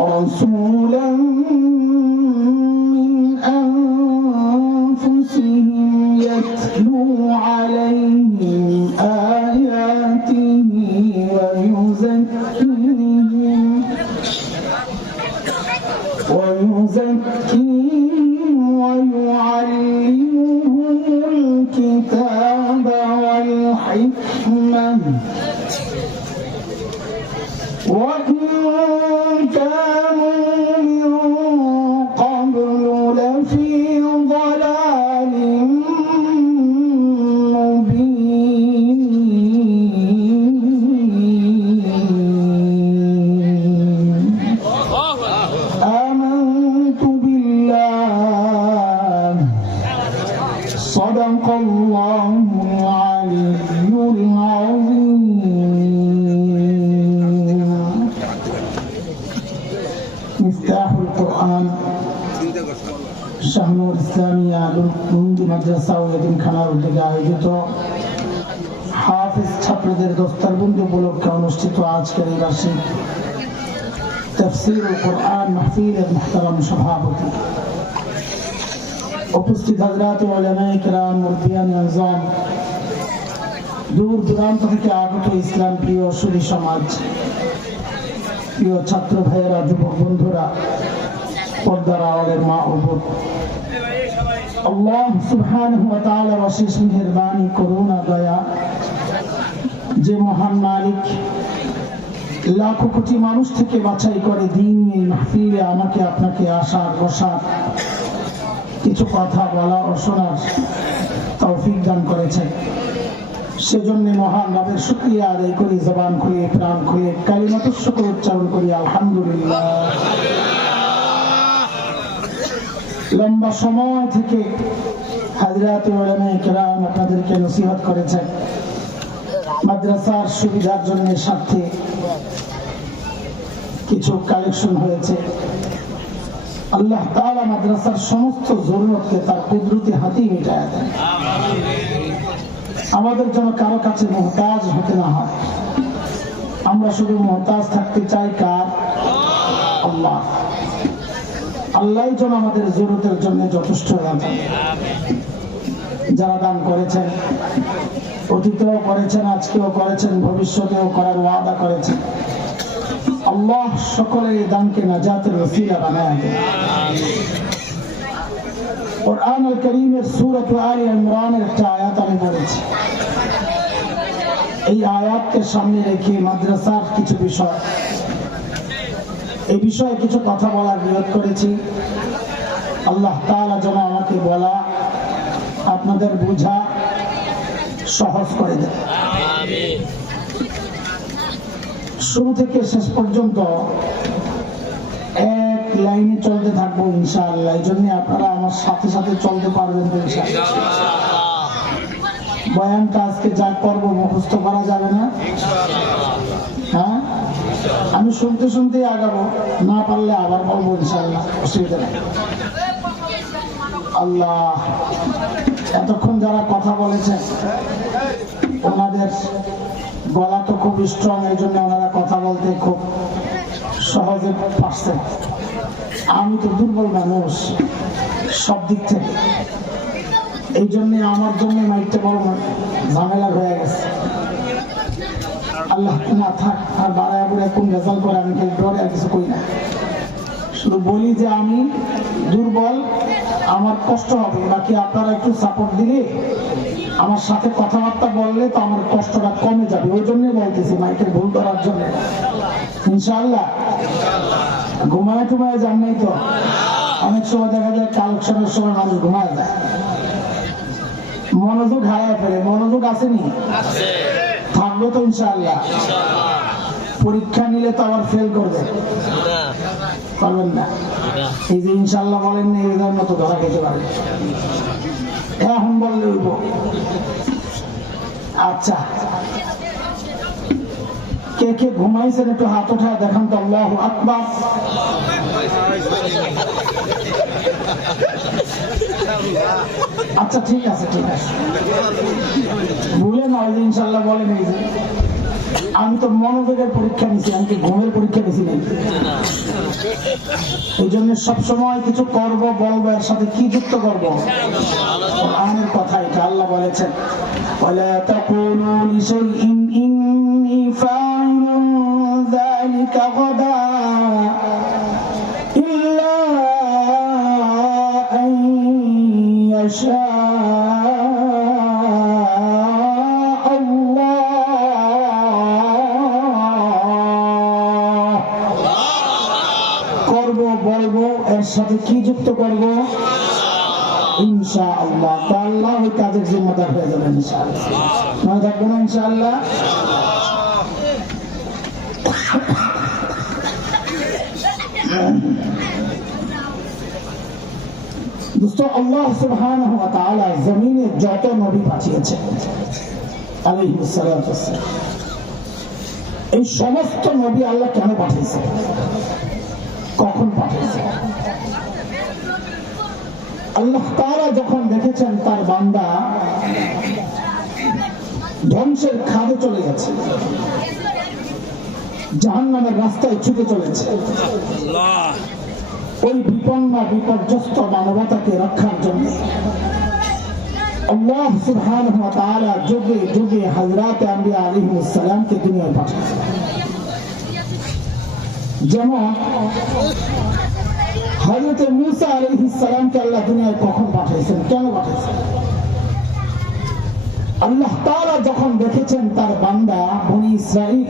رسولا من أنفسهم يتلو عليهم آياته ويزكيهم ويعلمهم الكتاب والحكمة وإن كانوا من قبل لفي ضلال مبين. آمنت بالله صدق الله العلي العظيم. مفتاح القرآن শাহনুর ইসলামিয়া লুঙ্গি মাদ্রাসা ও এতিমখানার উদ্যোগে আয়োজিত হাফেজ ছাত্রদের দস্তারবন্দি উপলক্ষে অনুষ্ঠিত আজকের এই বার্ষিক তাফসীরুল কোরআন মাহফিলের মুহতারাম সভাপতি, উপস্থিত হযরত উলামায়ে কেরাম, মুরব্বিয়ান আযম, দূর দূরান্ত থেকে আগত ইসলাম প্রিয় সুধী সমাজ, প্রিয় ছাত্র ভাইয়েরা, যুবক বন্ধুরা, পর্দার আড়ালের মা ও বোন, আল্লাহ সুবহানাহু ওয়া তাআলার অশেষ মেহেরবানি, করুণা, দয়া, যে মহান মালিক লাখো কোটি মানুষ থেকে বাছাই করে দিন এই মাহফিলে আমাকে আপনাকে আসার বসার, কিছু কথা বলা ও শোনার তৌফিক দান করেছেন। সেজন্য মহান রবের শুকরিয়া আদায় করি, জবান খুলে প্রাণ খুলে কালিমাতুশ শুকর উচ্চারণ করি, আলহামদুলিল্লাহ। লম্বা সময় থেকে হযরত উলামায়ে কেরাম আপনাদেরকে নসিহত করেছেন, মাদ্রাসার সুবিধার জন্য স্বার্থে কিছু কালেকশন হয়েছে। আল্লাহ তাআলা মাদ্রাসার সমস্ত জরুরতকে তার কুদরতি হাতেই মিটায় দেন। আমাদের যেন কারো কাছে মুহতাজ হতে না হয়। আমরা শুধু মুহতাজ থাকতে চাই কার? আল্লাহ। আল্লাহই যেন আমাদের জরুরতের জন্য যথেষ্ট হয়ে যায়। যারা দান করেছেন, অতীতেও করেছেন, আজকেও করেছেন, ভবিষ্যতেও করার ওয়াদা করেছেন, আল্লাহ সকলের এই দানকে নাজাতের ওসিলা বানায় দেন। কুরআন আল কারীমের সূরা আলে ইমরানের একটা আয়াত আমি পড়েছি। এই আয়াতকে সামনে রেখে মাদ্রাসার কিছু বিষয়, এই বিষয়ে কিছু কথা বলার নিয়ত করেছি। আল্লাহ তাআলা যেন আমাকে বলা, আপনাদের বোঝা সহজ করে দেন। শুরু থেকে শেষ পর্যন্ত এক লাইনে চলতে থাকবো ইনশাআল্লাহ। এই জন্য আপনারা আমার সাথে সাথে চলতে পারবেন তো ইনশাআল্লাহ। বয়ানটা আজকে যা করবো মুখস্থ করা যাবে না, হ্যাঁ? আমি শুনতে শুনতে আগাবো, না পারলে আবার বলবো ইনশাআল্লাহ, অসুবিধা নেই। আল্লাহ, এতক্ষণ যারা কথা বলেছেন ওনাদের গলা তো খুব স্ট্রং, এই জন্য ওনারা কথা বলতে খুব সহজে পারছেন। আমি তো দুর্বল মানুষ সব দিক থেকে, এই জন্য আমার জন্য মাইকটা বড় ঝামেলা হয়ে গেছে। আল্লাহ না থাক আর বাড়ায় বুড়ায় কোন রেজাল্ট করে আমি ডরে আর কিছু করি না, শুধু বলি যে আমি দুর্বল, আমার কষ্ট হবে, বাকি আপনারা একটু সাপোর্ট দিলে, আমার সাথে কথাবার্তা বললে তো আমার কষ্টটা কমে যাবে। ওই জন্য বলতেছি মাইকের ভুল করার জন্য। ইনশাআল্লাহ ঘুমায় টুমায় যান নাই তো? অনেক সময় দেখা যায় কালেকশনের সময় মানুষ ঘুমায় যায়, মনোযোগ হারায় ফেলে। মনোযোগ আসেনি? থাকবে তো ইনশাআল্লাহ। পরীক্ষা নিলে তো আবার ফেল করবে, পারবেন না। এই যে ইনশাআল্লাহ বলেন না, এই ধরনের তো ধরা খেতে পারে। এখন বললে হইব। আচ্ছা, কে কে ঘুমাইছেন একটু হাত ওঠায় দেখান তো। আল্লাহু আকবার। আচ্ছা ঠিক আছে, ঠিক আছে, ভুলে না ওই যে ইনশাআল্লাহ বলেন। এই যে আমি তো মনোযোগের পরীক্ষা নিছি, আমি কি ঘুমের পরীক্ষা নিছি নাকি? এই জন্য সবসময় কিছু করব বলবো, এর সাথে কি যুক্ত করব? কোরআনের কথা। এটা আল্লাহ বলেছেন, ওয়ালা তাকুলু লিশাইইন ইন্নী ফাইলুন যালিকা গাদা ইল্লা আন ইয়াশা বলবো, এর সাথে কি যুক্ত করব? ইনশাআল্লাহ। তা আল্লাহ ওই কাজের জিম্মাদার হয়ে যাবেন ইনশাআল্লাহ। মনে থাকবে না ইনশাআল্লাহ? দোস্ত, আল্লাহ সুবহানাহু ওয়া তাআলা জমিনে যত নবী পাঠিয়েছেন আলাইহিস সালাতু ওয়াস সালাম, এই সমস্ত নবী আল্লাহ কেন পাঠিয়েছেন? কখন পাঠিয়েছে? আল্লাহ তাআলা যখন দেখেছেন তার বান্দা ধ্বংসের খাদে চলে গেছে, জাহান্নামের রাস্তায় ছুটে চলেছে, ওই বিপন্ন বিপর্যস্ত মানবতাকে রক্ষার জন্য আল্লাহ সুবহানাহু ওয়া তাআলা যুগে যুগে হযরত আম্বিয়া আলাইহিস সালামকে দুনিয়ায় পাঠিয়েছেন। যেমন হযরত মূসা আলাইহিস সালামকে আল্লাহ দুনিয়ায় কখন পাঠিয়েছেন, কেন পাঠিয়েছেন? আল্লাহ তাআলা যখন দেখেছেন তার বান্দা বনি ইসরাঈল,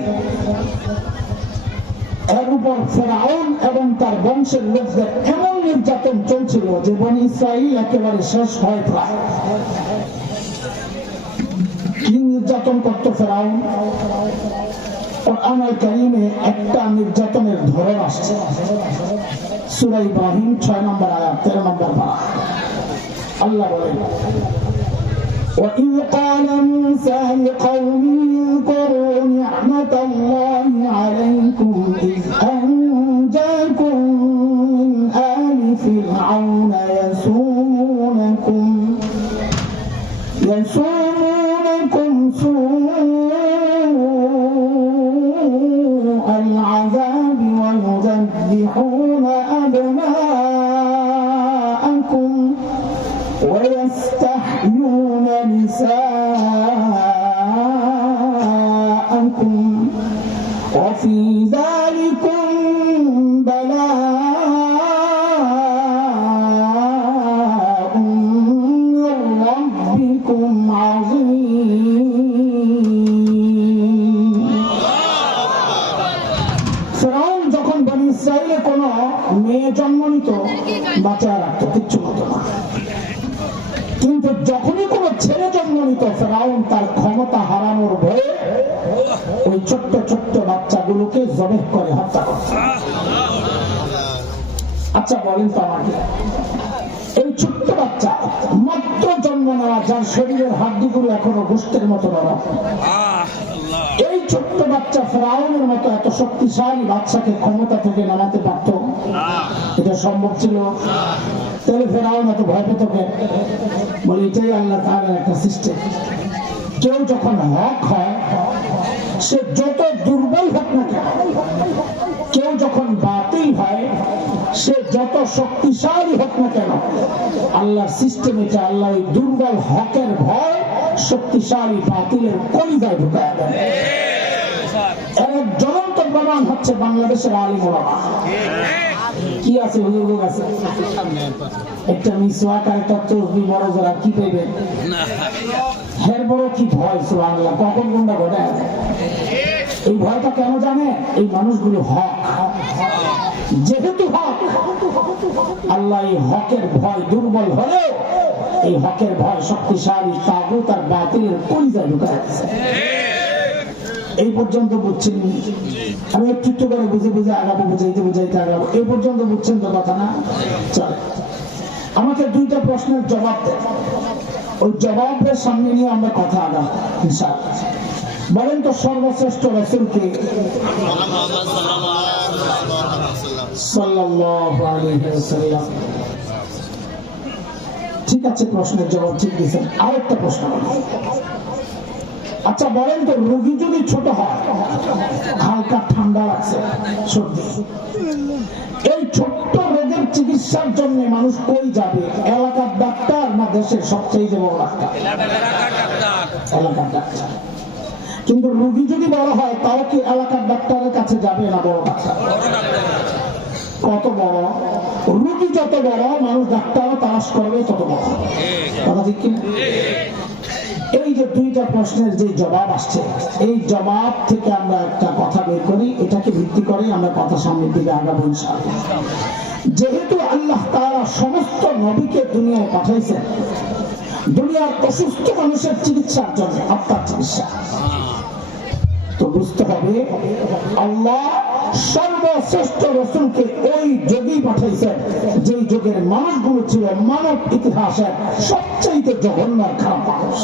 এর উপর ফেরাউন এবং তার বংশের লোকদের এমন নির্যাতন চলছিল যে বনি ইসরাঈল একেবারে শেষ হয় প্রায়। কি নির্যাতন করত ফেরাউন? কোরআনুল কারীমে একটা নির্যাতনের ধরন আসছে। সূরা ইব্রাহিম 6 নম্বর আয়াত 13 নম্বর পারা। আল্লাহ বলেন, وَإِذْ قَالَ مُوسَى لِقَوْمِهِ اذْكُرُوا نِعْمَةَ اللَّهِ عَلَيْكُمْ إِذْ أَنْجَاكُمْ مِنْ آلِ فِرْعَوْنَ يَسُومُونَكُمْ سوء العذاب ويذبحون أبناءكم ويستحيون نساءكم وفي ذلكم بلاء من ربكم عظيم। ফেরাউন যখন বনি ইসরাঈলে কোনো মেয়ে জন্ম নিত, বাঁচিয়ে রাখতো, কিচ্ছু হতো না। কিন্তু যখনই কোন ছেলে জন্ম নিত, ফেরাউন তার ক্ষমতা হারানোর ভয়ে ওই ছোট্ট ছোট্ট বাচ্চাগুলোকে জবেহ করে হত্যা করত। আচ্ছা বলেন তো আমাকে, এই ছোট্ট বাচ্চা মাত্র জন্ম নেওয়া, যার শরীরের হাড্ডিগুলো এখনো গোশতের মতো নরম, এই ছোট্ট বাচ্চা ফেরাউনের মতো এত শক্তিশালী বাচ্চাকে ক্ষমতা থেকে নামাতে পারত? এটা সম্ভব ছিল? তাহলে ফেরাউন এত ভয় পেত কেন? বলে এটাই আল্লাহ তাআলার একটা সিস্টেম। কেউ যখন হক হয়, সে যত দুর্বল হোক না কেন, কেউ যখন বাতিল হয়, সে যত শক্তিশালী হোক না কেন, আল্লাহর সিস্টেম এটা। আল্লাহ ওই দুর্বল হকের ভয় শক্তিশালী বাতিলের কলিজায় ঢুকায় দেয়। এর জ্বলন্ত প্রমাণ হচ্ছে বাংলাদেশের আলিম ওলামা। কি আছে হুজুর কাছে? একটা মিসওয়াক আর একটা তসবিহ বড় জোড়া, কি পেবেন? হের বড় কি ভয়! সুবহানাল্লাহ, কখন কোনটা ঘটে? এই ভয়টা কেন জানে? এই মানুষগুলো হক, যেহেতু হক, আল্লাহ এই হকের ভয় দুর্বল হলেও এই হকের ভয় শক্তিশালী তাগুত আর বাতিলের কলিজায় ঢুকায় দিয়েছে। এই পর্যন্ত বুঝছেন? আমি একটু একটু করে বুঝে বুঝে আগাবো, বুঝাইতে বুঝাইতে আগাবো। এই পর্যন্ত বুঝছেন তো কথা না? চলে, আমাকে দুইটা প্রশ্নের জবাব দেন, ওই জবাবের সামনে নিয়ে আমরা কথা আগাবো ইনশাআল্লাহ। বলেন তো সর্বশ্রেষ্ঠ রাসূল কে? সাল্লাল্লাহু আলাইহি ওয়াসাল্লাম। ঠিক আছে, প্রশ্নের জবাব ঠিক দিয়েছেন। আরেকটা প্রশ্ন, আচ্ছা বলেন তো, রোগী যদি ছোট হয়, হালকা ঠান্ডা লাগছে, সর্দি, এই ছোট্ট রোগের চিকিৎসার জন্য মানুষ কই যাবে? এলাকার ডাক্তার না দেশের সবচেয়ে বড় ডাক্তার? এলাকার ডাক্তার। কিন্তু রোগী যদি বড় হয়, তাও কি এলাকার ডাক্তারের কাছে যাবে না বড় ডাক্তার? কত বড় রোগী যত বড়, মানুষ ডাক্তারও তালাশ করবে তত বড়। কথা ঠিক কিনা? এই যে দুইটা প্রশ্নের যে জবাব আসছে, এই জবাব থেকে আমরা একটা কথা বের করি, এটাকে ভিত্তি করে আমরা কথা সামনের দিকে আগাবো ইনশাআল্লাহ। যেহেতু আল্লাহ তাআলা সমস্ত নবীকে দুনিয়ায় পাঠাইছেন দুনিয়ার অসুস্থ মানুষের চিকিৎসার জন্য, আত্মার চিকিৎসা, তো বুঝতে হবে আল্লাহ সর্বশ্রেষ্ঠ রাসূলকে ওই যুগেই পাঠাইছেন যে যুগের মানুষগুলো ছিল মানব ইতিহাসের সবচেয়ে জঘন্য খারাপ মানুষ।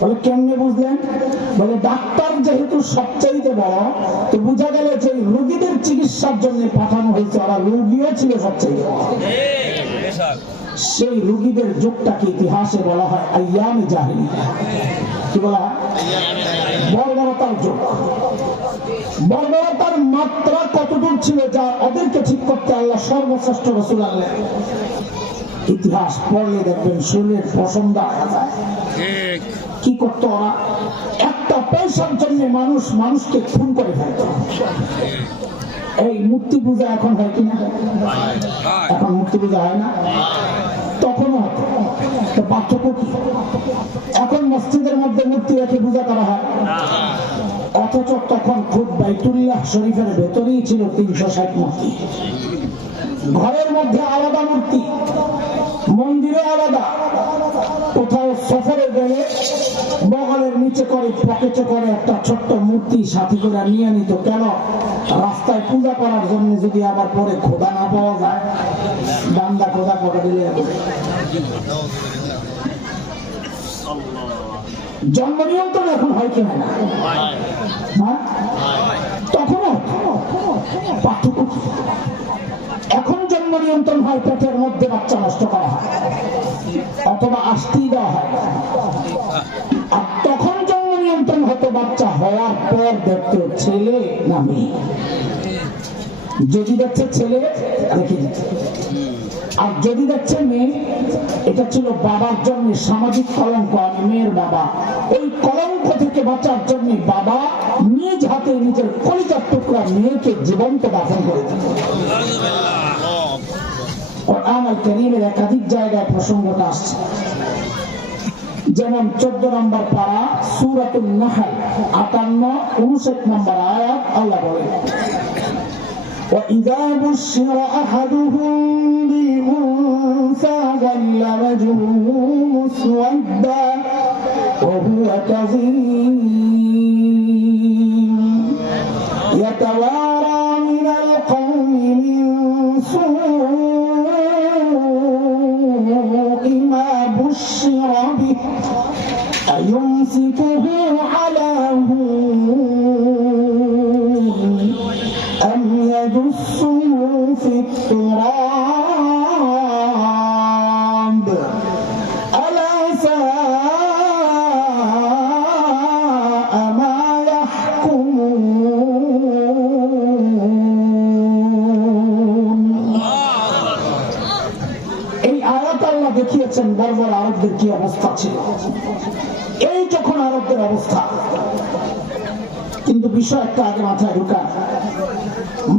বলে কেমনে বুঝলেন? বলে ডাক্তার যেহেতু সবচেয়ে বড়, তো বোঝা গেল যে রোগীদের চিকিৎসার জন্য পাঠানো হয়েছে, ওরা রোগীও ছিল সবচেয়ে বড়। সেই রোগীদের যুগটাকে ইতিহাসে বলা হয় আইয়ামে জাহিলিয়া। কি বলা হয়? বর্বরতার যুগ। বর্বরতার মাত্রা কতদূর ছিল যা ওদেরকে ঠিক করতে আল্লাহ সর্বশ্রেষ্ঠ রাসূল আনলেন। ইতিহাস পড়লে দেখবেন শরীরের পছন্দ আসা যায়। কি করতো ওরা? একটা পয়সার জন্য মানুষকে খুন করে ফেলত। এই মূর্তি পূজা এখন হয় কিনা? এখন মূর্তি পূজা হয় না, তখনও হতো। পার্থক্য কি? এখন মসজিদের মধ্যে মূর্তি রেখে পূজা করা হয়, অথচ তখন খুব বাইতুল্লাহ শরীফের ভেতরেই ছিল 360 মূর্তি। ঘরের মধ্যে আলাদা মূর্তি, মন্দিরে আলাদা। কোথাও সফরে গেলে বগলের নিচে করে, পকেটে করে একটা ছোট্ট মূর্তি সাথে করে নিয়ে নিত। কেন? রাস্তায় পূজা করার জন্য যদি আবার পরে খোদা না পাওয়া যায়, বান্দা খোদা করে দিলে। জন্ম নিয়ন্ত্রণ এখন হয় কি হয় না? তখনও পার্থক্য কি? এখন জন্ম নিয়ন্ত্রণ হয় পেটের মধ্যে বাচ্চা নষ্ট করা হয় অথবা আসতেই দেওয়া হয়, আর তখন জন্ম নিয়ন্ত্রণ হতো বাচ্চা হওয়ার পর দেখতে ছেলে না মেয়ে। যদি দেখছে ছেলে রেখে দিচ্ছে, আর যদি দেখছে মেয়ে, এটা ছিল বাবার জন্য সামাজিক কলঙ্ক। আমি মেয়ের বাবা, ওই কলঙ্ক থেকে বাঁচার জন্য বাবা নিজ হাতে নিজের কলিজার টুকরা মেয়েকে জীবন্ত দাফন করে দিত। কোরআন আল কারীমের একাধিক জায়গায় প্রসঙ্গটা আসছে। যেমন 14 নম্বর পারা সূরাতুন নাহল 58-59 নম্বর আয়াত, আল্লাহ বলেন وَإِذَا بُشِّرَ أَحَدُهُم بِالْأُنثَىٰ ظَلَّ وَجْهُهُ مُسْوَدًّا وَهُوَ كَظِيمٌ يَتَوَارَىٰ مِنَ الْقَوْمِ مِن سُوءِ مَا بُشِّرَ بِهِ أَيُمْسِكُهُ عَلَىٰ هُونٍ أَمْ يَدُسُّهُ فِي التُّرَابِ أَلَا سَاءَ مَا يَحْكُمُونَ। এই আয়াত আল্লাহ দেখিয়েছেন বর্বর আরবদের কি অবস্থা ছিল। এই যখন আরবদের অবস্থা, কিন্তু বিষয় একটা আগে মাথায় ঢুকা,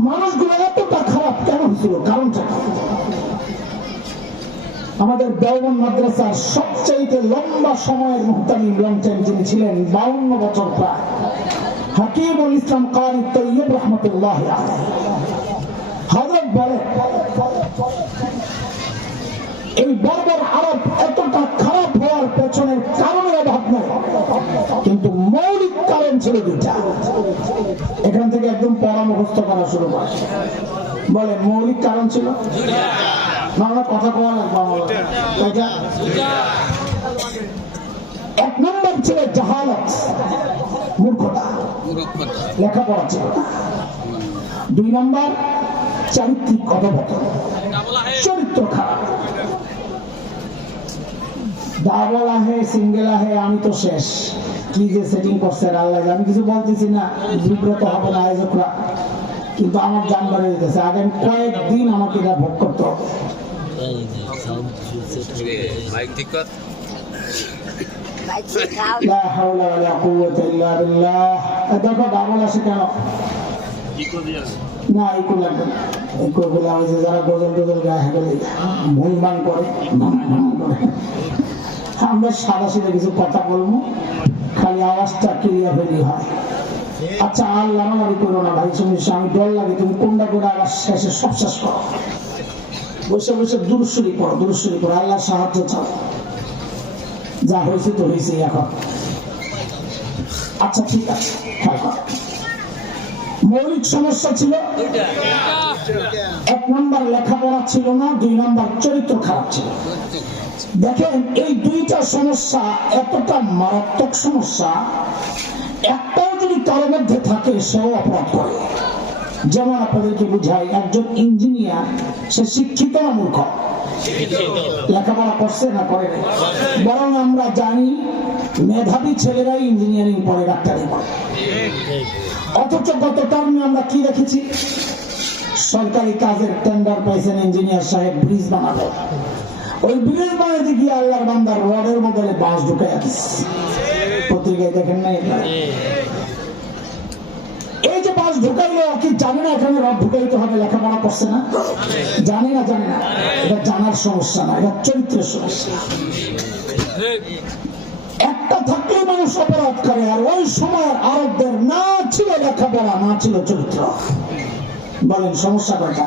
মানুষগুলো এতটা খারাপ কেন হয়েছিল? কারণটা আমাদের দেওবন্দ মাদ্রাসার সবচাইতে লম্বা সময়ের মুহতামিম লঞ্চেন যিনি ছিলেন 52 বছর প্রায়, হাকিমুল ইসলাম কারি তৈয়ব রহমতুল্লাহ আলাইহি, হযরত বলেন এই বর্বর আরব এতটা খারাপ হওয়ার পেছনের কারণের অভাব নয়, কিন্তু মৌলিক কারণ ছিল দুইটা। এখান থেকে একদম পরামর্শ করা শুরু করে। বলে মৌলিক কারণ ছিল না, কথা কওয়া লাগবে। এক নম্বর ছিল জাহালত, মূর্খতা, লেখাপড়া ছিল না। 2 নম্বর চারিত্রিক অধঃপতন, চরিত্র খারাপ। ডাবল আহে, সিঙ্গেল আহে, আমি তো শেষ, কি যে সেটিং করছে আল্লাহ, আমি কিছু বলতেছি না, বিব্রত হবে না আয়োজকরা, কিন্তু আমার জান বাড়ে যেতেছে। আগামী কয়েকদিন আমাকে এটা ভোগ করতে হবে। দেখো ডাবল আসে কেন? না ইকো লাগবে না, ইকো গুলা হয়েছে যারা গজল টজল গায়ে গেলে ভুল ভান করে। আমরা সাদা সিধে কিছু কথা বলবো, খালি আওয়াজটা ক্লিয়ার হলেই হয়। আচ্ছা আল্লাহ মারি করো না ভাই, সমস্যা আমি ডর লাগে, তুমি কোনটা করে আবার শেষে সব শেষ করো। বসে বসে দুরুশ্বরী পড়ো, দুরুশ্বরী পড়ো, আল্লাহ সাহায্য চাও। যা হয়েছে তো হয়েছে এখন। আচ্ছা ঠিক আছে, মৌলিক সমস্যা ছিল, 1 নম্বর লেখাপড়া ছিল না, 2 নম্বর চরিত্র খারাপ ছিল। দেখেন এই দুইটা সমস্যা এতটা মারাত্মক সমস্যা, একটাও যদি কারো মধ্যে থাকে সেও অপরাধ করে। যেমন আপনাদেরকে বুঝাই, একজন ইঞ্জিনিয়ার সে শিক্ষিত না মূর্খ? লেখাপড়া করছে না করে নাই? বরং আমরা জানি মেধাবী ছেলেরাই ইঞ্জিনিয়ারিং পড়ে, ডাক্তারি পড়ে। অথচ গত টার্মে আমরা কি দেখেছি? সরকারি কাজের টেন্ডার পাইছেন ইঞ্জিনিয়ার সাহেব, ব্রিজ বানাবে। ওই ব্রিজ বানাতে গিয়ে আল্লাহর বান্দার রডের বদলে বাঁশ ঢুকাই দিচ্ছে। পত্রিকায় দেখেন না? এই যে বাঁশ ঢুকাইলো, কি জানে না এখানে রড ঢুকাইতে হবে? লেখাপড়া করছে না, জানে না? জানে না, এটা জানার সমস্যা না, এটা চরিত্রের সমস্যা। একটা থাকলেই মানুষ অপরাধ করে। আর ওই সময় আরবদের না ছিল লেখাপড়া, না ছিল চরিত্র। বলেন সমস্যা কয়টা?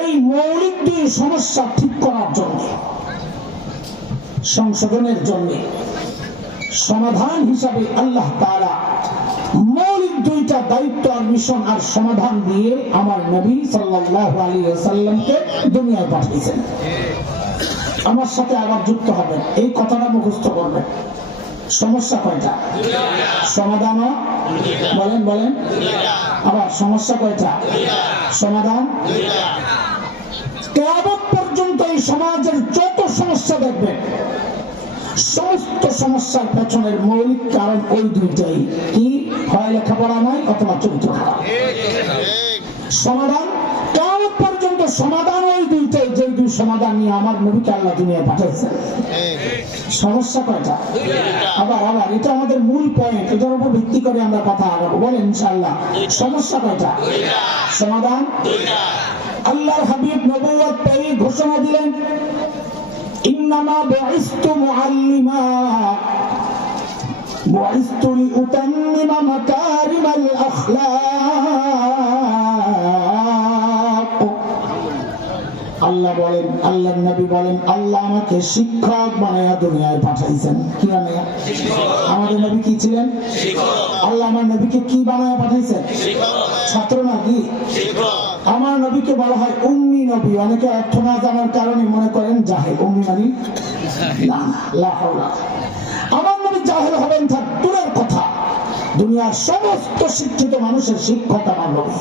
এই মৌলিক 2 সমস্যা ঠিক করার জন্য, সংশোধনের জন্য, সমাধান হিসাবে আল্লাহ তাআলা মৌলিক 2টা দায়িত্ব আর মিশন আর সমাধান দিয়ে আমার নবী সাল্লাল্লাহু আলাইহি ওয়াসাল্লামকে দুনিয়ায় পাঠিয়েছেন। আমার সাথে আবার যুক্ত হবেন, এই কথাটা মুখস্থ করবেন। সমস্যা কয়টা? সমাধান বলেন বলেন। আবার সমস্যা কয়টা? সমাধান। কিয়ামত পর্যন্ত এই সমাজের যত সমস্যা দেখবেন, সমস্ত সমস্যার পেছনের মৌলিক কারণ ওই 2টাই। কি? হয় লেখাপড়া নাই অথবা চরিত্র খারাপ। সমাধান কিয়ামত পর্যন্ত সমাধান ওই 2টাই, যে 2 সমাধান নিয়ে আমার নবীকে আল্লাহ দুনিয়ায় পাঠাইছেন। সমস্যা কয়টা? আবার আবার এটা আমাদের মূল পয়েন্ট, এটার উপর ভিত্তি করে আমরা কথা আগাবো। বলেন ইনশাআল্লাহ। সমস্যা কয়টা? সমাধান। আল্লাহর হাবিব নবুয়ত পেয়ে ঘোষণা দিলেন, ইন্নামা বুইসতু মুআল্লিমা বুইসতু লিউতাম্মিমা মাকারিমাল আখলাক। আল্লাহ বলেন, আল্লাহর নবী বলেন, আল্লাহ আমাকে শিক্ষক বানায়া দুনিয়ায় পাঠাইছেন। কি বানায়া? আমাদের নবী কি ছিলেন? আল্লাহ আমার নবীকে কি বানায়া পাঠাইছেন? ছাত্র নাকি? আমার নবীকে বলা হয় উম্মি নবী। অনেকে অর্থ না জানার কারণে মনে করেন জাহেল। উম্মি মানে না, লা হাওলা। আমার নবী জাহেল হবেন থাক দূরের কথা, দুনিয়ার সমস্ত শিক্ষিত মানুষের শিক্ষক আমার নবী।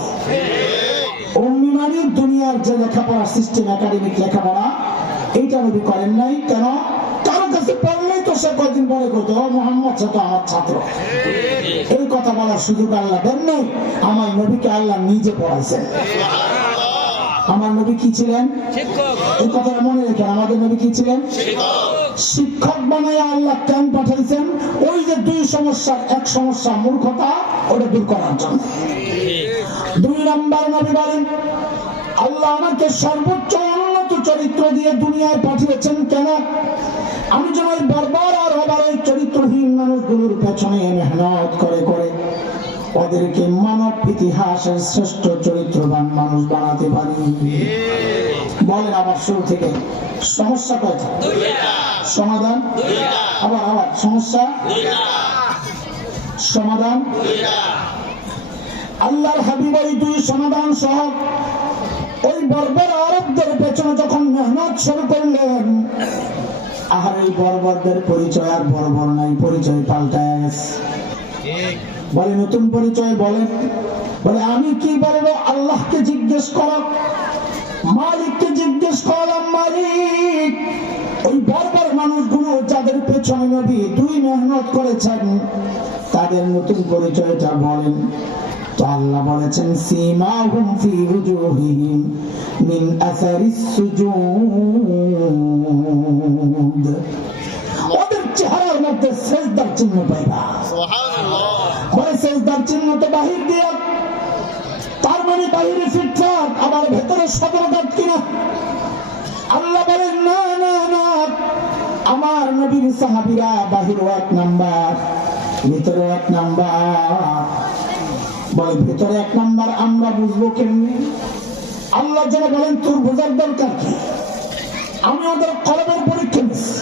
উম্মি মানে দুনিয়ার যে লেখাপড়া সিস্টেম, একাডেমিক লেখাপড়া, এইটা নবী করেন নাই। কেন? কারো কাছে পড়লেই তো সে কয়েকদিন পরে করতো, মোহাম্মদ সে তো আমার ছাত্র। এই কথা বলার সুযোগ আল্লাহ দেন নাই। আমার নবীকে আল্লাহ নিজে পড়াইছেন। আমার নবী কি ছিলেন? এই কথাটা মনে রেখেন, আমাদের নবী কি ছিলেন? শিক্ষক বানায় আল্লাহ কেন পাঠাইছেন? ওই যে 2 সমস্যা, এক সমস্যা মূর্খতা, ওটা দূর করার জন্য। 2 নম্বর নবী বলেন, আল্লাহ আমাকে সর্বোচ্চ উন্নত চরিত্র দিয়ে দুনিয়ায় পাঠিয়েছেন। কেন? আমি যেন ওই বারবার আর আবার এই চরিত্রহীন মানুষগুলোর পেছনে মেহনত করে করে ওদেরকে মানব ইতিহাসের শ্রেষ্ঠ চরিত্রবান মানুষ বানাতে পারি। বলেন আবার শুরু থেকে। সমস্যা কয়টা? সমাধান। আবার আবার সমস্যা, সমাধান। আল্লাহর হাবিব ওই 2 সমাধান সহ ওই বর্বর আরবদের পেছনে যখন মেহনত শুরু করলেন, আর এই বর্বরদের পরিচয় আর বর্বর নাই, পরিচয় পাল্টায় গেছে। বলে নতুন পরিচয়। বলেন, বলে আমি কি বলবো? আল্লাহকে জিজ্ঞেস করো, মালিককে জিজ্ঞেস করলাম, মালিক ওই বর্বর মানুষগুলো যাদের পেছনে নবী দুই মেহনত করেছেন তাদের নতুন পরিচয়টা বলেন তো আল্লাহ বলেছেন সীমাহুম ফি উজুহিহিম মিন আসারিস সুজুদ ওদের চেহারার মধ্যে সেজদার চিহ্ন পাইবা সুবহানাল্লাহ বলে সেজদার চিহ্ন তো বাহির দিয়া তার মানে বাহিরে ফিটফাট আবার ভেতরে সদরঘাত কিনা আল্লাহ বলেন না না না আমার নবীর সাহাবীরা বাহিরে এক নাম্বার ভিতরে এক নাম্বার বলে ভিতরে এক নাম্বার আমরা বুঝবো কেমনি আল্লাহ যারা বলেন তোর বোঝার দরকার কি আমি ওদের কলবের পরীক্ষা নিচ্ছি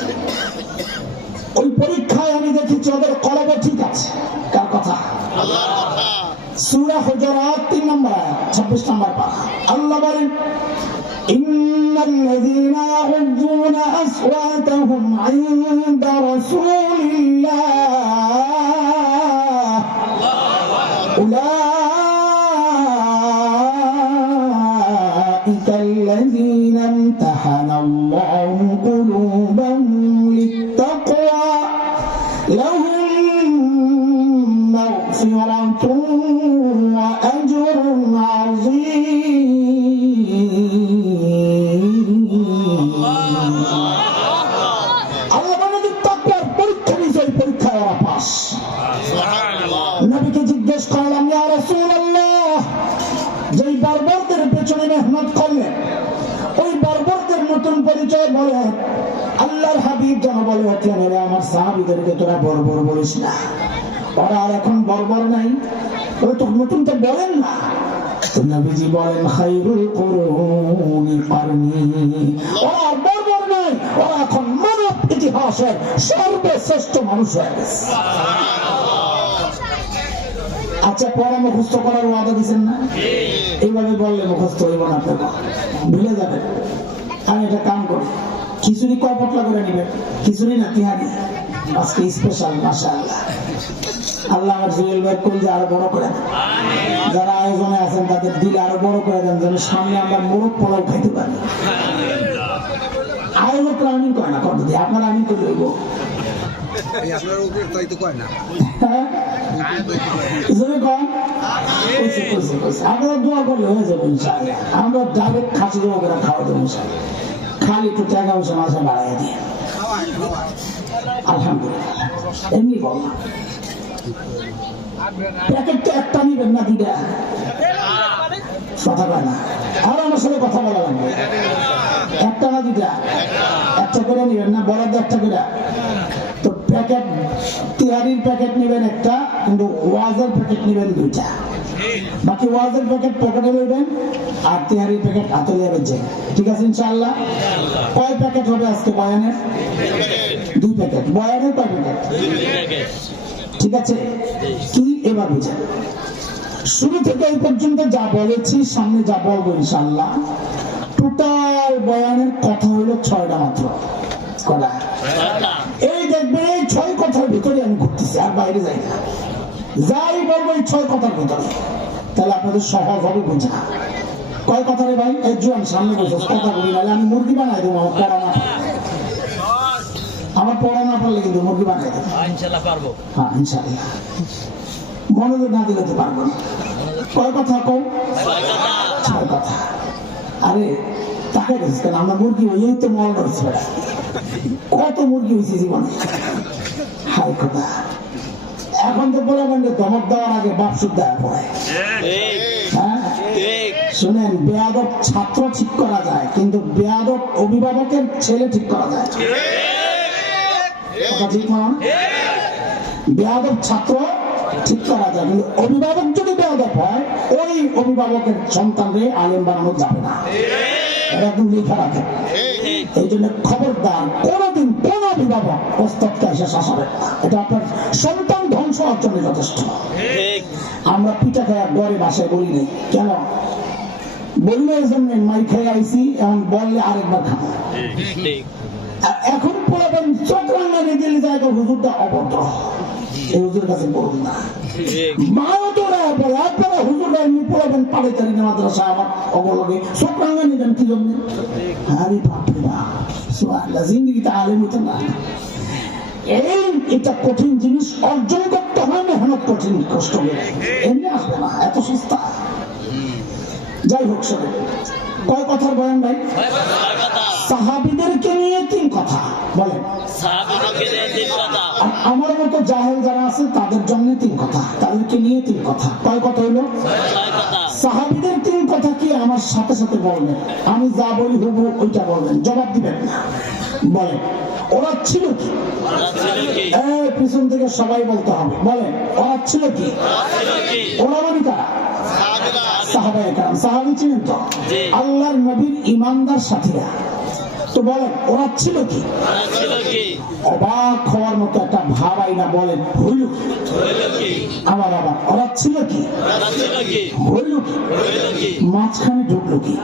ওই পরীক্ষায় আমি দেখেছি ওদের কলবে ঠিক আছে কার কথা আল্লাহর কথা সূরা হুজুরাত 3 নম্বর আয়াত 26 নম্বর পারা আল্লাহ বলেন ইন্নাল্লাযীনা ইয়াগুদ্দুনা আসওয়াতাহুম ইনদা রাসূলিল্লাহ উলাইকাল্লাযীনা ইমতাহানাল্লাহু কুলুবাহুম লিত্তাকওয়া লাহুম মাগফিরাতুন ওয়া আজরুন আযীম আল্লাহ বলেন তাকওয়ার পরীক্ষা নিশ্চয় পরীক্ষায় ওরা পাস সুবহানাল্লাহ নবীকে জিজ্ঞেস করলাম ইয়া রাসূলুল্লাহ যেই বর্বরদের পেছনে মেহনত করলেন ওই বর্বরদের নতুন পরিচয় বলে আল্লাহর হাবিব যেন বলে ওঠেন আমার সাহাবীদেরকে তোরা বর্বর বলিস না ওরা আর এখন বর্বর নাই ওরা তো নতুন তো বলেন না তো নবীজি বলেন খায়রুল কুরুনি কারনি ওরা আর বর্বর নাই ওরা এখন মানব ইতিহাসের সর্বশ্রেষ্ঠ মানুষ হয়ে গেছে আচ্ছা পড়া মুখস্থ করার ওয়াদা দিচ্ছেন না এইভাবে বললে মুখস্থ হইব না আপনার ভুলে যাবেন আমি এটা কাম করি খিচুড়ি কয় পটলা করে নিবেন খিচুড়ি না তিহারি আজকে স্পেশাল মাশাআল্লাহ আল্লাহ আমার জুয়েল ভাই কল যে আরো বড় করে দেন যারা আয়োজনে আছেন তাদের দিল আরো বড় করে দেন যেন সামনে আমরা মোরগ পোলাও খাইতে পারি আয়োজক আমিন করে না কত দিয়ে আপনারা আমিন করে লইব আপনার উপর তাই তো কয় না আমরা দোয়া করলে হয়ে যাবে ইনশাআল্লাহ আমরা ডাইরেক্ট খাসি জমা করে খাওয়া দেবো ইনশাআল্লাহ খালি একটু টাকা পয়সা মাসে বাড়াই দিয়ে আলহামদুলিল্লাহ এমনি বললাম প্যাকেটটা একটা নিবেন না দিদা কথা কয় না আর আমার সাথে কথা বলা লাগবে একটা না দিদা একটা করে নিবেন না বরাদ্দ একটা করে তো প্যাকেট তিহারির প্যাকেট নেবেন একটা কিন্তু ওয়াজের প্যাকেট নেবেন দুইটা বাকি ওয়াজের প্যাকেট পকেটে নেবেন আর তিহারির প্যাকেট হাতে নেবেন ঠিক আছে ইনশাআল্লাহ কয় প্যাকেট হবে আজকে বয়ানের 2 প্যাকেট বয়ানের কয় প্যাকেট ঠিক আছে কি এবার বুঝেন শুরু থেকে এই পর্যন্ত যা বলেছি সামনে যা বলবো ইনশাআল্লাহ টোটাল বয়ানের কথা হলো 6টা মাত্র কটা এই দেখবেন এই 6 কথার ভিতরে আমি ঘুরতেছি আর বাইরে যাই না যাই বলবো এই 6 কথার ভিতরে তাহলে আপনাদের সহজ হবে বোঝা কয় কথা রে ভাই একজন সামনে বসে কথা বলি নাহলে আমি মুরগি বানাই দেবো আমার পড়া না পারলে কিন্তু মুরগি বানাই দেবো ইনশাআল্লাহ পারবো হ্যাঁ ইনশাআল্লাহ মনোযোগ না দিলে তো পারবো না কয় কথা কও 6 কথা আরে তাকে গেছিস কেন আমরা মুরগি হইয়েই তো মল ধরছি কত মুরগি হয়েছে জীবনে হাই কথা এখন তো বলে মানে ধমক দেওয়ার আগে বাপ সুদ্ধা পড়ে হ্যাঁ শুনেন বেয়াদব ছাত্র ঠিক করা যায় কিন্তু বেয়াদব অভিভাবকের ছেলে ঠিক করা যায় কথা ঠিক না বেয়াদব ছাত্র ঠিক করা যায় কিন্তু অভিভাবক যদি বেয়াদব হয় ওই অভিভাবকের সন্তানকে আলেম বানানো যাবে না একদম লিখে রাখে এই জন্য খবরদার কোনদিন কোন অভিভাবক প্রস্তাবকে এসে শাসাবেন না এটা আপনার সন্তান ধ্বংস হওয়ার জন্য যথেষ্ট আমরা পিঠা খাই গড়ে বাসায় বলি নেই কেন বলি না এই জন্য মাই খেয়ে আইসি এমন বললে আরেকবার খাবো এখন পোলাবেন চক্রাঙ্গা নিয়ে জায়গা হুজুরটা অভদ্র এই হুজুর কাছে বলুন না মাও তো বলে আপনারা হুজুররা এমনি পোলাবেন পড়েন পাড়েতারি মাদ্রাসা আমার অবলগে সক্রাঙ্গা নিলেন কি জন্য? আরে বাপরে বাপ, সুবহানাল্লাহ, জিন্দেগিতে আলেম হইতে না। এটা কঠিন জিনিস, অর্জন করতে হয় মেহনত কঠিন কষ্ট করে, এমনি আসবে না, এত সস্তা। যাই হোক, সবে কয় কথার বয়ান ভাই? সাহাবীদেরকে নিয়ে 3 কথা বলেন। আমার মতো জাহেল যারা আছে তাদের জন্য 3 কথা, তাদেরকে নিয়ে 3 কথা। কয় কথা হইলো? সাহাবীদের 3 কথা কি আমার সাথে সাথে বলবেন, আমি যা বলি হুবহু ওইটা বলবেন, জবাব দিবেন না। বলেন, ওরা ছিল কি? পিছন থেকে সবাই বলতে হবে। বলেন, ওরা ছিল কি? ওরা মানে কারা? সাহাবায়ে কেরাম। সাহাবী ছিলেন তো আল্লাহর নবীর ঈমানদার সাথীরা। তো বলেন, ওরা ছিল কি? অবাক হওয়ার মতো একটা ভাব আইনা বলেন, হইল কি? আমার আবার ওরা ছিল কি? হইল কি? মাঝখানে ঢুকলো কি?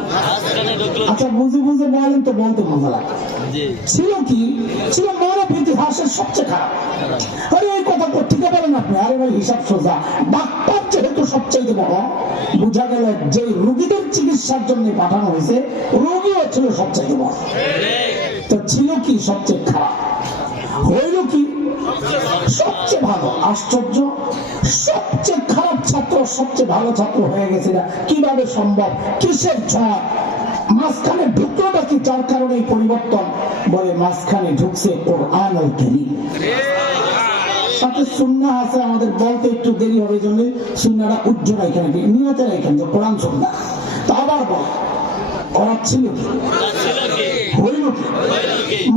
আচ্ছা, বুঝে বুঝে বলেন তো, বলতে মজা লাগে। ছিল কি? ছিল মানব ইতিহাসের সবচেয়ে খারাপ। আরে এই কথা কোথেকে বলেন আপনি? আরে ভাই, হিসাব সোজা। ডাক্তার যেহেতু সবচেয়ে বড়, বোঝা গেল যে রোগীদের চিকিৎসার জন্য পাঠানো হয়েছে, রোগীও ছিল সবচেয়ে বড়। তো ছিল কি? সবচেয়ে খারাপ। হইল কি? সবচেয়ে ভালো। আশ্চর্য, সবচেয়ে খারাপ ছাত্র সবচেয়ে ভালো ছাত্র হয়ে গেছে। কিভাবে সম্ভব? কিসের ঝড়? মাঝখানে ঢুকলোটা কি? যার কারণে এই পরিবর্তন। বলে, মাঝখানে ঢুকছে কোরআনুল কারীম, সাথে সুন্নাহ আছে। আমাদের বলতে একটু দেরি হবে, জন্য সুন্নাহটা উজ্জ্বল এখানে নিয়তে রাখেন যে কোরআন সুন্নাহ। তো আবার বল, ওরা ছিল কি? হইল কি?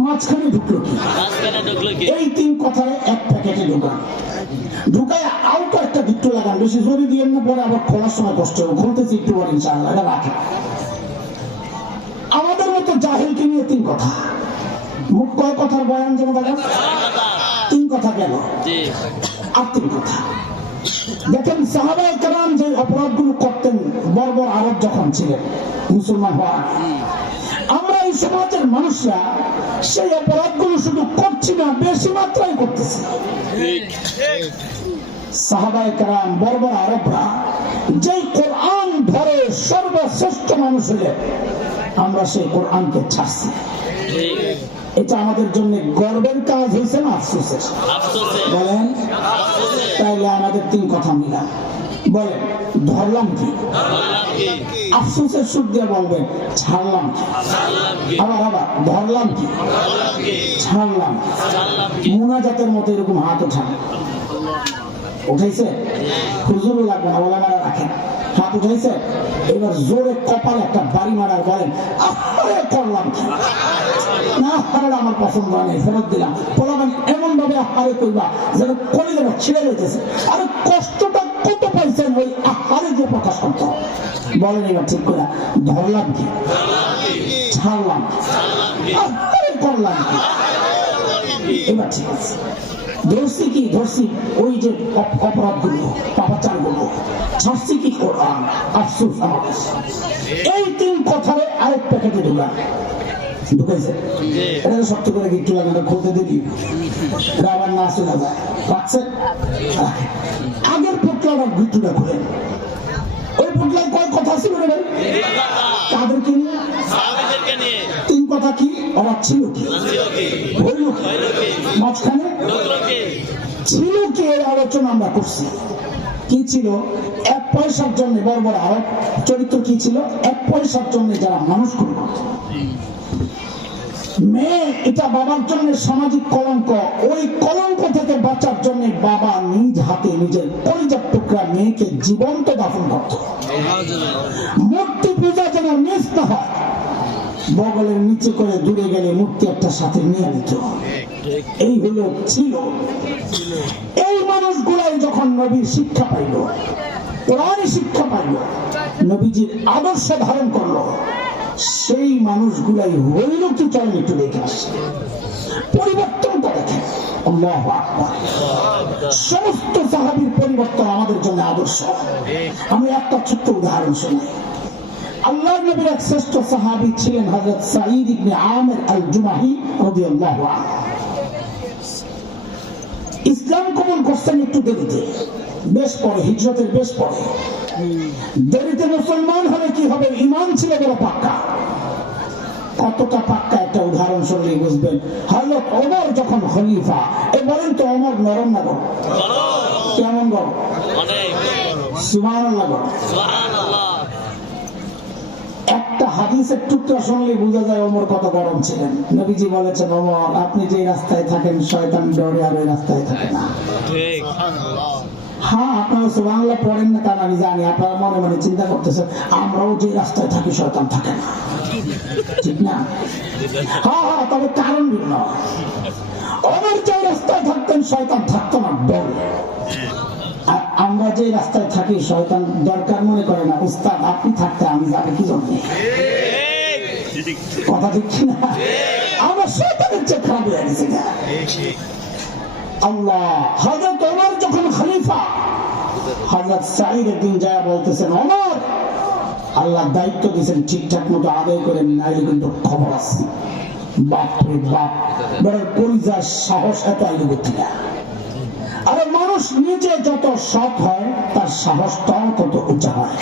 মাঝখানে ঢুকলো কি? এই 3 কথায় এক প্যাকেটে ঢুকায় আউট একটা দিকটু লাগান, বেশি জোরে দিয়ে না, পরে আবার খোলার সময় কষ্ট হবে। খুলতেছি একটু পরে ইনশাআল্লাহ, এটা রাখেন। আমাদের মতো জাহেলকে নিয়ে 3 কথা। মুখ কয় কথার বয়ান যেন বলেন? 3 কথা গেল, আর 3 কথা। দেখেন, সাহাবায়ে কেরাম যে অপরাধগুলো করতেন বর্বর আরব যখন ছিলেন মুসলমান হওয়া, আমরা এই সমাজের মানুষরা সেই অপরাধগুলো শুধু করছি না, বেশি মাত্রায় করতেছি। সাহাবায়ে কেরাম বর্বর আরবরা যে কোরআন ধরে সর্বশ্রেষ্ঠ মানুষ হলে, আমরা সেই কোরআনকে ছাড়ছি। এটা আমাদের জন্য গর্বের কাজ হয়েছে না আফসোসের? বলেন, তাইলে আমাদের 3 কথা মিলা। বলেন, ধরলাম কি? আফসোসের সুর দিয়ে বলবেন, ছাড়লাম কি? আবার ধরলাম কি? ছাড়লাম। মুনাজাতের মতো এরকম হাত ওঠান। উঠাইছে? হুজুরও লাগবে না, ওলামারা রাখেন। হাত উঠাইছে? এবার জোরে কপালে একটা বাড়ি মারার বলেন, আরে করলাম কি? না, আরে আমার পছন্দ নেই, ফেরত দিলাম। পোলাবেন এমন ভাবে আহারে করবা যেন কলিজা ছিঁড়ে যেতেছে। আরে কষ্টটা কত পাইছেন ওই আহারে যে প্রকাশ করতে। বলেন এবার ঠিক করে, ধরলাম কি? ছাড়লাম কি? আহারে করলাম কি? এবার ঠিক আছে। ধরছি কি? ধরছি ওই যে অপরাধগুলো, পাপাচারগুলো। ছাড়ছি কি? কোরআন। আফসোস আমাদের। এই 3 কথারে আরেক প্যাকেটে ঢুকাইছে। এটা শক্ত করে একটু লাগে, খুলতে দিবি, এটা আবার না চলে যায়। রাখছে আগের পুটলাটা গিট্টুটা খুলেন। ওই পুটলায় কয় কথা ছিল রে ভাই? তাদেরকে নিয়ে 3 কথা কি? ওরা ছিল কি? হইল কি? মাঝখানে ছিল কি? এর আলোচনা আমরা করছি। কি ছিল? 1 পয়সার জন্য বর্বর আরব চরিত্র কি ছিল? 1 পয়সার জন্য যারা মানুষ খুন করত। মেয়ে, এটা বাবার জন্য সামাজিক কলঙ্ক। ওই কলঙ্ক থেকে বাঁচার জন্য বাবা নিজ হাতে নিজের কলিজার টুকরা মেয়েকে জীবন্ত দাফন করত। মূর্তি পূজা যেন মিস না হয়, বগলের নিচে করে দূরে গেলে মূর্তি একটা সাথে নিয়ে নিত। এই হলো ছিল। এই মানুষগুলাই যখন নবীর শিক্ষা পাইল, কোরআন শিক্ষা পাইল, নবীজির আদর্শ ধারণ করলো, সেই মানুষগুলাই হইল কি? চলেন একটু দেখে আসছে। পরিবর্তনটা দেখেন। আল্লাহু আকবার। সমস্ত সাহাবীর পরিবর্তন আমাদের জন্য আদর্শ। আমি একটা ছোট্ট উদাহরণ শোনাই। আল্লাহর নবীর এক শ্রেষ্ঠ সাহাবী ছিলেন হযরত সাঈদ ইবনে আমির আল-জুমাহি রাদিয়াল্লাহু আনহু। ইসলাম কবুল করছেন একটু দেরিতে, বেশ পরে, হিজরতের বেশ পরে। দেরিতে মুসলমান হলে কি হবে? ইমান ছিল বড় পাক্কা। কতটা পাক্কা একটা উদাহরণ শুনলে বুঝবেন। হযরত ওমর যখন খলিফা, বলেন তো ওমর নরম না গরম? কেমন গরম? সুবহানাল্লাহ গরম। একটা হাদিসের টুকরা শুনলে বোঝা যায় ওমর কত গরম ছিলেন। নবীজি বলেছেন, ওমর আপনি যে রাস্তায় থাকেন শয়তান ডরে আর ওই রাস্তায় থাকে না। হ্যাঁ, আপনারা সুবহানাল্লাহ পড়েন না কারণ আমি জানি আপনারা মনে মনে চিন্তা করতেছেন আমরাও যে রাস্তায় থাকি শয়তান থাকে না, ঠিক না? হ্যাঁ, তবে কারণ ভিন্ন। ওমর যে রাস্তায় থাকতেন শয়তান থাকতো না, ডরে। আর আমরা যে রাস্তায় থাকি শয়তান দরকার মনে করে না। উস্তাদ আপনি থাকতে আমি যাবে কি জন্য? কথা ঠিক না? আমরা শয়তানের চেয়ে খারাপ হয়ে গেছি না। আল্লাহ, হযরত ওমর যখন খলিফা, হযরত সাঈদ একদিন যায় বলতেছেন, ওমর আল্লাহ দায়িত্ব দিয়েছেন ঠিকঠাক মতো আদায় করেন, নাইলে কিন্তু খবর আছে। বাপরে বাপ, বড় কলিজার সাহস এত আইলে করতে না। আরে মানুষ নিজে যত সৎ হয় তার সাহসটাও তত উঁচা হয়।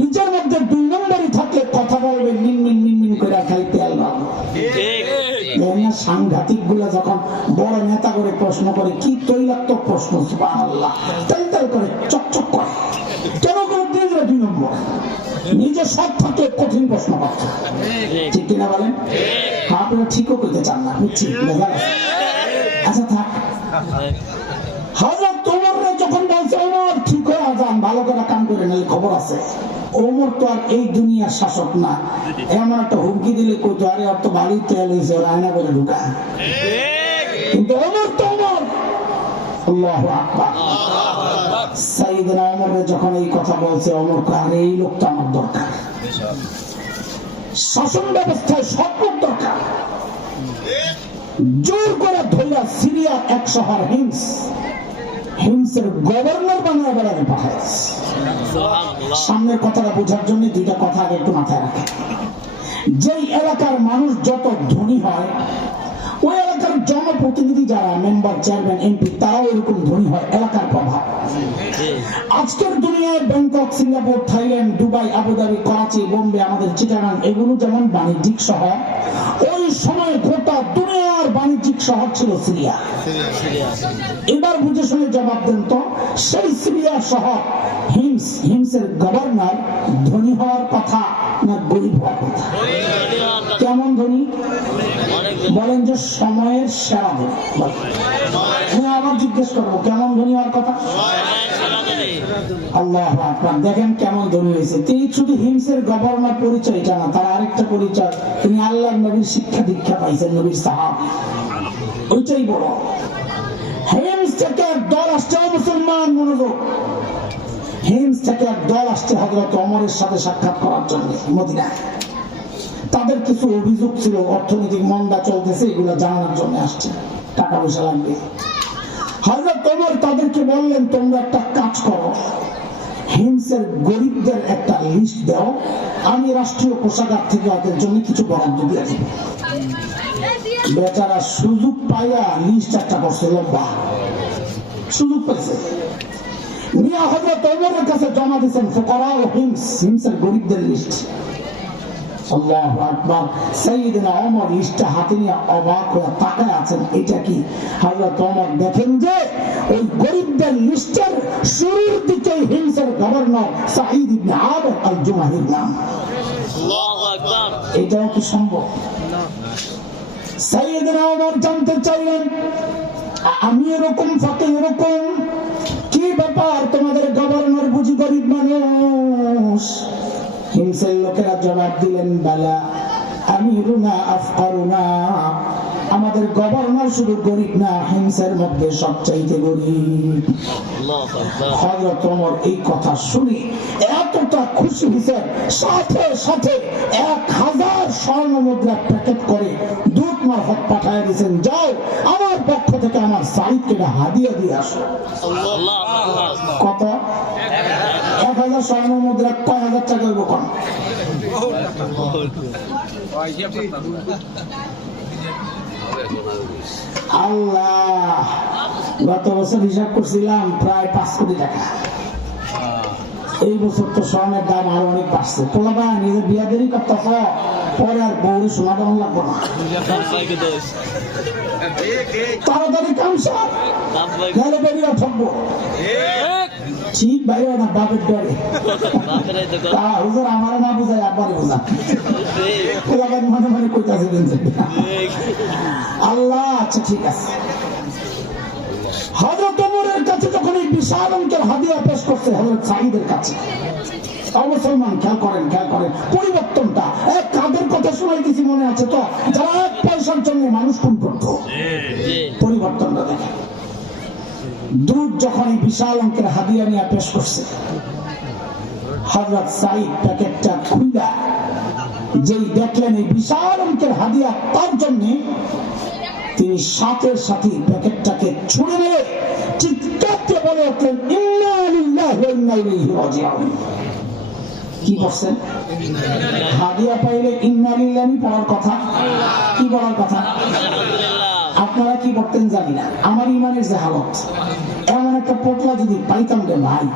নিজের মধ্যে 2 নম্বরই থাকলে কথা বলবে মিনমিন মিনমিন করে, খালি তেল ভালো। সাংঘাতিক গুলা যখন বড় নেতা করে প্রশ্ন করে, কি তৈলাক্তক প্রশ্ন, সুবহানাল্লাহ, তেল তেল করে চকচক করে। কেন করে দিয়ে 2 নম্বর? নিজে সৎ থাকলে কঠিন প্রশ্ন করতে, ঠিক কিনা বলেন? আপনারা ঠিকও করতে চান না, বুঝছি। আচ্ছা থাক। হযরত ওমর যখন বলছে, ওমর ঠিক হয়ে যান, ভালো করে কাম করে নিলে খবর আছে। ওমর তো আর এই দুনিয়ার শাসক না, এমন একটা হুমকি দিলে কইতো, আরে আর তো বাড়ির তেল হয়েছে, আয়না করে ঢুকা। কিন্তু ওমর তো ওমর। আল্লাহু আকবার। সাইয়েদনা ওমর যখন এই কথা বলছে, ওমর কয়, আরে এই লোকটা আমার দরকার, শাসন ব্যবস্থায় সব লোক দরকার। জোর করে ধইরা সিরিয়ার এক শহর হিমসের গভর্নর বানিয়ে বেড়াতে পাঠাইছে। সামনের কথাটা বোঝার জন্য 2টা কথা আগে একটু মাথায় রাখে। যেই এলাকার মানুষ যত ধনী হয়, ওই এলাকার জনপ্রতিনিধি যারা মেম্বার, চেয়ারম্যান, এমপি, তারাও এরকম ধনী হয়। এলাকার প্রভাব। আজকের দুনিয়ায় Bangkok, Singapore, Thailand, Dubai, Abu Dhabi, Karachi, Bombay, আমাদের চিটাগাং, এগুলো যেমন বাণিজ্যিক শহর, ওই সময় গোটা দুনিয়ার বাণিজ্যিক শহর ছিল সিরিয়া। এবার বুঝে শুনে জবাব দেন তো, সেই সিরিয়া শহর হিমসের গভর্নর ধনী হওয়ার কথা না গরিব হওয়ার কথা? কেমন ধনী? বলেন যে সময়ের সেরা ধনী। আবার জিজ্ঞেস করবো, কেমন ধনী হওয়ার কথা? আল্লাহু আকবার। দেখেন কেমন ধনী হয়েছে। তিনি শুধু হিমসের গভর্নর পরিচয়টা না, তার আরেকটা পরিচয়, তিনি আল্লাহর নবীর শিক্ষা দীক্ষা পাইছেন, নবীর সাহাবী। ওইটাই বড়। হিমস থেকে এক দল আসছে, মুসলমান মনোযোগ। হিমস থেকে এক দল আসছে হযরত ওমরের সাথে সাক্ষাৎ করার জন্য মদিনায়। তাদের কিছু অভিযোগ ছিল, অর্থনৈতিক মন্দা চলতেছে, এগুলো জানানোর জন্য আসছে, টাকা পয়সা লাগবে। হযরত ওমর তাদেরকে বললেন, তোমরা একটা কাজ করো, হিমসের গরিবদের একটা লিস্ট দাও, আমি রাষ্ট্রীয় কোষাগার থেকে ওদের জন্য কিছু বরাদ্দ দিয়ে দেব। বেচারা সুযোগ পাইয়া লিস্ট একটা করছে, লম্বা সুযোগ পাইছে। মিয়া হযরত ওমরের কাছে জমা দিয়েছেন ফুকারা ও হিমসের গরিবদের লিস্ট। আল্লাহু আকবার। সাইয়েদনা ওমর লিস্টটা হাতে নিয়ে অবাক হয়ে তাকায় আছেন, এটা কি? হযরত ওমর দেখেন যে ওই গরিবদের লিস্টের শুরুর দিকে হিমসের গভর্নর সাঈদ ইবনে আমির আল-জুমাহির নাম। আল্লাহু আকবার। এটাও কি সম্ভব? না। সাইয়েদনা ওমর জানতে চাইলেন, আমি এরকম ফাঁকে এরকম কি ব্যাপার, তোমাদের গভর্নর বুঝি গরিব মানুষ? হিমসের লোকেরা জবাব দিলেন, বালা আমিরুনা আফকারুনা, আমাদের গভর্নর শুধু গরিব না, হিমসের মধ্যে সবচাইতে গরিব। হযরত ওমর এই কথা শুনে এতটা খুশি হয়েছেন, সাথে সাথে 1000 স্বর্ণ মুদ্রা প্যাকেট করে দূত মারফত পাঠিয়ে দিয়েছেন, যাও আমার পক্ষ থেকে আমার সাঈদকে হাদিয়া দিয়ে আসো। কত? 1000 স্বর্ণ মুদ্রা কয় হাজার টাকা হইব? কোন আল্লাহ, গত বছর হিসাব করছিলাম প্রায় 5 কোটি টাকা। এই বছর তো স্বর্ণের দাম আরো অনেক বাড়ছে। পোলাবা নিজের বিয়া দেরি করতেছ, পরে আর বউরে সোনা দাম লাগবো না। তাড়াতাড়ি কামসা গেলে বেরিয়ে ঠকবো। ঠিক বাইরে না বাপের ডরে। হুজুর আমার না বুঝাই আব্বারে বুঝা। পোলাবার মনে মনে কইতাছে আল্লাহ। আচ্ছা ঠিক আছে। হযরত ওমরের কাছে যখন এই বিশাল অঙ্কের হাদিয়া পেশ করছে হযরত সাঈদের কাছে, মুসলমান খেয়াল করেন, খেয়াল করেন পরিবর্তনটা। এক কাদের কথা শোনাইতেছি মনে আছে তো, যারা এক পয়সার জন্য মানুষ খুন করত। পরিবর্তনটা দেখেন। দুধ যখন এই বিশাল অঙ্কের হাদিয়া নিয়ে পেশ করছে, হযরত সাঈদ প্যাকেটটা খুইলা যেই দেখলেন এই বিশাল অঙ্কের হাদিয়া তার জন্য, তিনি সাথে সাথে প্যাকেটটাকে ছুঁড়ে মেরে চিৎকার দিয়ে বলে উঠলেন, ইন্না লিল্লাহি ওয়া ইন্না ইলাইহি রাজিউন। কি বলছেন? হাদিয়া পাইলে ইন্না লিল্লাহি পড়ার কথা। কি বলার কথা? আপনারা কি বলতেন জানি না, আমার ইমানের যে হালত, এমন একটা পোটলা যদি পাইতাম রে ভাই,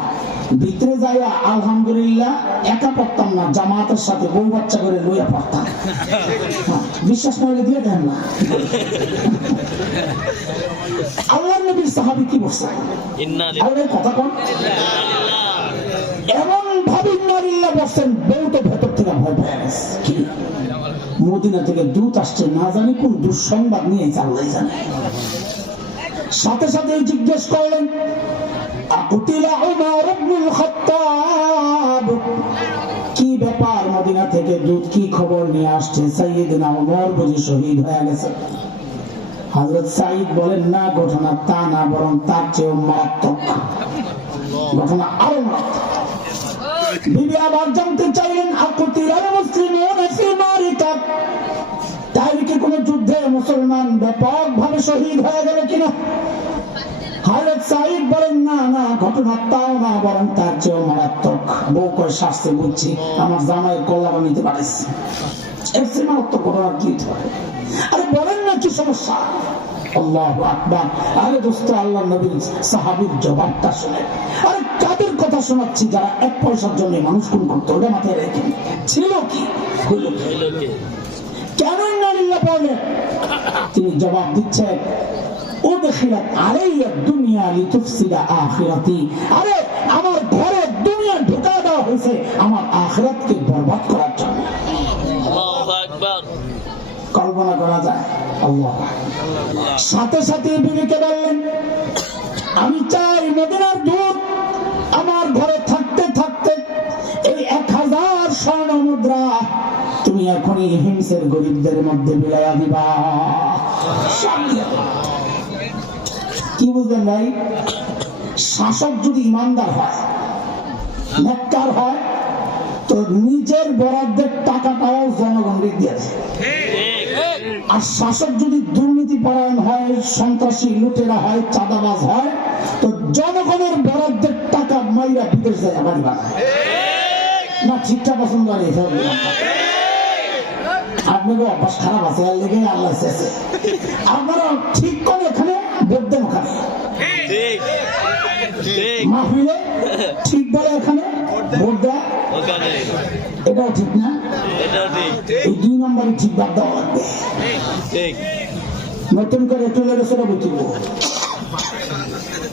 ভিতরে যাইয়া আলহামদুলিল্লাহ একা পড়তাম না, জামাতের সাথে বউ বাচ্চা করে লইয়া পড়তাম। বিশ্বাস না হলে দিয়ে দেন না। আল্লাহর নবীর সাহাবী কি বলছেন? আল্লাহর কথা কোন এমন ভাবে ইন্না লিল্লাহ বলছেন, বউ তো ভেতর থেকে ভয় পেয়ে গেছে। কি মদিনা থেকে দূত আসছে, না জানি কোন দুঃসংবাদ নিয়ে আল্লাহ জানে। সাথে সাথে জিজ্ঞেস করলেন, আকুতিলা উমর ইবনুল খাত্তাব, কি ব্যাপার? মদিনা থেকে দূত কি খবর নিয়ে আসছে? সাইয়েদনা ওমর বুঝি শহীদ হয়ে গেছে? হযরত সাঈদ বলেন, না, ঘটনা তা না, বরং তার চেয়েও মারাত্মক ঘটনা, আরো মারাত্মক। বিবি আবার জানতে চাইলেন, আকুতিলাল মুসলিমুনা ফি মারিকা, তাই কি কোন যুদ্ধে মুসলমান ব্যাপকভাবে শহীদ হয়ে গেল কিনা? হযরত সাঈদ বলেন, না না, ঘটনা তাও না, বরং তার চেয়েও মারাত্মক। বউ কয়, শাস্তি বুঝছি, আমার জামাই কল্যাণ নিতে পারিস, এর চেয়ে মারাত্মক ঘটনা কি হতে পারে? আরে বলেন না, কি সমস্যা? আল্লাহু আকবার। আরে দোস্ত, আল্লাহর নবীর সাহাবীর জবাবটা শুনে। আরে কাদের কথা শোনাচ্ছি? যারা এক পয়সার জন্য মানুষ খুন করতো। ওটা মাথায় রেখে ছিল কি, হইল কি, কেন ইন্না লিল্লাহ বলেন? তিনি জবাব দিচ্ছেন, উদখিলাত আলাইয়া দুনিয়া লিতুফসিদা আখিরাতি। আরে আমার ঘরে দুনিয়া ঢুকা দেওয়া হয়েছে আমার আখিরাতকে বরবাদ করার জন্য। আল্লাহু আকবার। কল্পনা করা যায়? আল্লাহ। সাথে সাথে বিবিকে বললেন, আমি চাই মদিনার দূত আমার ঘরে থাকতে থাকতে এই 1000 স্বর্ণ মুদ্রা তুমি এখনই হিমসের গরিবদের মধ্যে বিলাইয়া দিবা। কি বুঝলেন ভাই? শাসক যদি ইমানদার হয়, নেককার হয়, তো নিজের বরাদ্দের টাকাটাও জনগণকে দিয়ে দেয়। আর শাসক যদি দুর্নীতি পরায়ণ হয়, সন্ত্রাসী লুটেরা হয়, চাঁদাবাজ হয়, তো জনগণের বরাদ্দের টাকা মাইরা বিদেশ যায় বাড়ি বানায় না। ঠিকঠাক পছন্দ করে আপনাকে অভ্যাস খারাপ আছে, আর লেগে আল্লাহ শেষে আপনারা ঠিক করে এখানে ভোট দেন, ওখানে মাহফিলে ঠিক বলে এখানে ভোট দেয়, এটাও ঠিক না। এই 2 নম্বরে ঠিক বাদ দেওয়া লাগবে। নতুন করে একটু লেগেছেটা বুঝব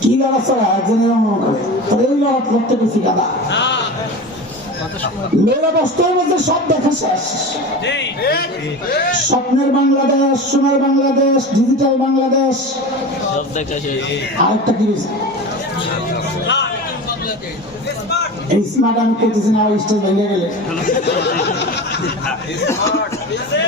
কি লড়াচড়া একজনের মনে করে, তবে এই লড়া লড়তে বেশি গাদা মেয়েরা বাস্তবের মধ্যে সব দেখা শেষ। স্বপ্নের বাংলাদেশ, সোনার বাংলাদেশ, ডিজিটাল বাংলাদেশ, আরেকটা কি এই স্মার্ট আমি করতেছি না, স্টেজ ভেঙে গেলে